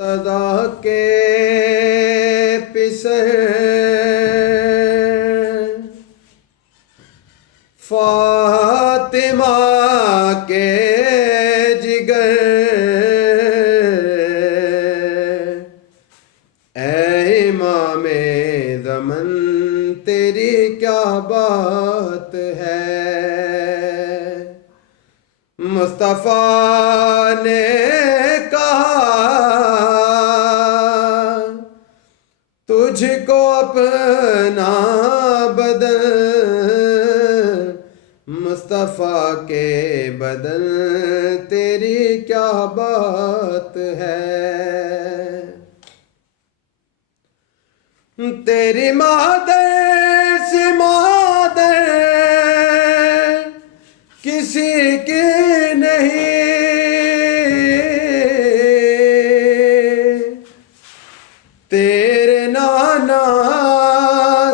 तदा के पिसर फातिमा के जिगर, ऐ इमामे ज़मन तेरी क्या बात है। मुस्तफ़ा ने तुझको अपना बदन, मुस्तफ़ा के बदन तेरी क्या बात है। तेरी मादर से मादर किसी की नहीं, तेरे नाना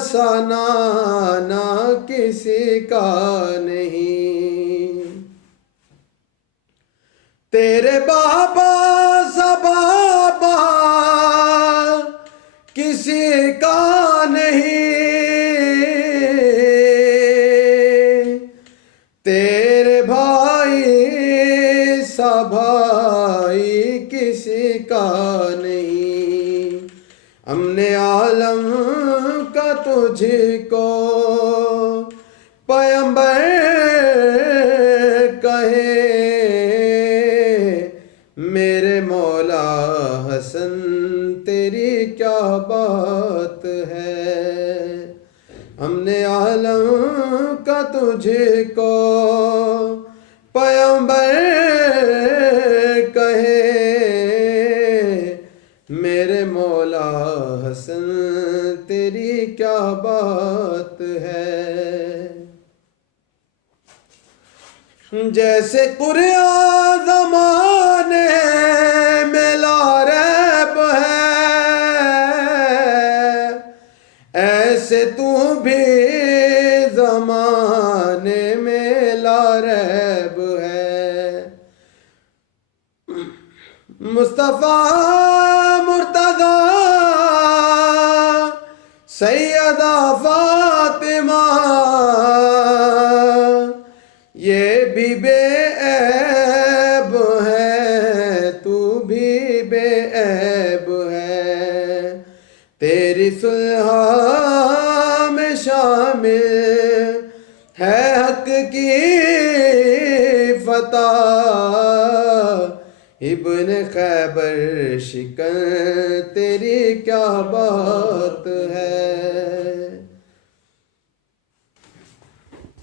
सा नाना किसी का नहीं, तेरे बाबा सा बाबा किसी का नहीं, तेरे भाई सा भाई किसी का नहीं। हमने आलम का तुझको पैगंबर कहे, मेरे मौला हसन तेरी क्या बात है। हमने आलम का तुझको पैगंबर कहे, मेरे मौला हसन तेरी क्या बात है। जैसे कुरान ज़माने में लारैब है, ऐसे तू भी ज़माने में लारैब है। मुस्तफ़ा मुर्तज़ा सैयदा फातिमा ये भी बेऐब है, तू भी बेऐब है। तेरी सुलह में शामिल है हक की फतह, इब्न खैबर शिकन तेरी क्या बात